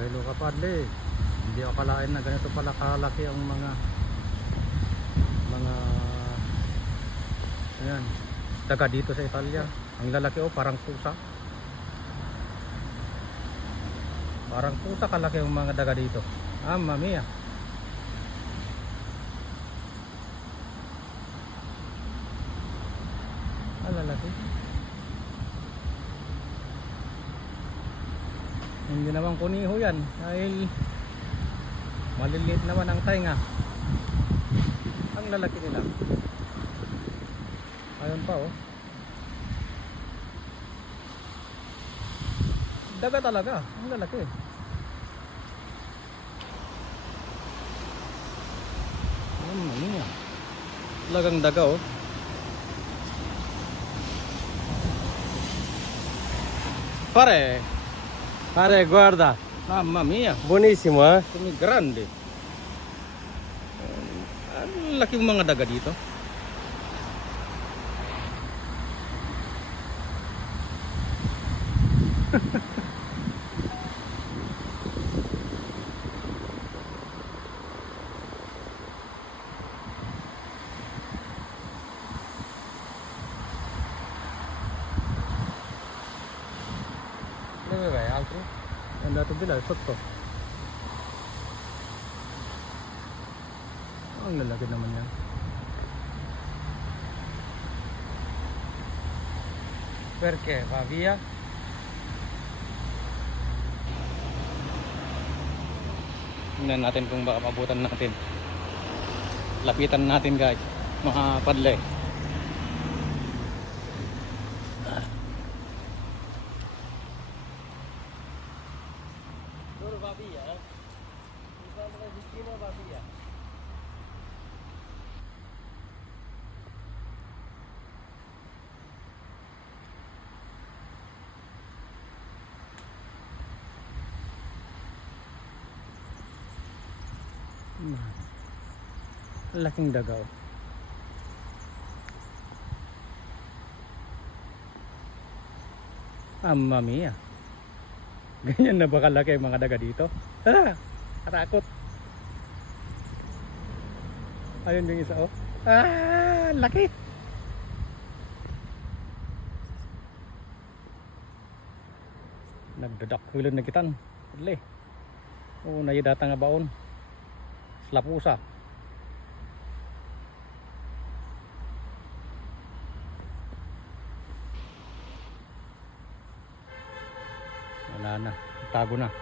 Hello kapadli. Hindi ako akalain na ganito pala kalaki ang mga ayan, daga dito sa Italia. Ang lalaki oh, parang pusa. Parang pusa kalaki ang mga daga dito. Mamma mia. Ang lalaki. Hindi naman kuniho yan dahil maliliit naman ang tainga. Ang lalaki nila. Ayun pa oh. Daga talaga. Ang lalaki. Talagang daga oh. Pare, guarda, Mamma mia. buonissimo, eh? Kumi grande. Ang laki ng mga daga dito. Dove vai, altro? È andato di là, è sotto. Ang lalaki naman yan. Perché? Va via? Tingnan natin kung baka mabutan natin. Lapitan natin guys, mga padle. Loro va via, eh? Mi sembra vicino va via. Laking dagaw. Mamma mia. Ganyan na ba kalaki ang mga daga dito? Ah, katakot. Ayun yung isa oh. Ah, laki. Nagdadak hulon na kitan. Padle. Oh, nayidata nga baon. Slapusa. Wala na, tago na.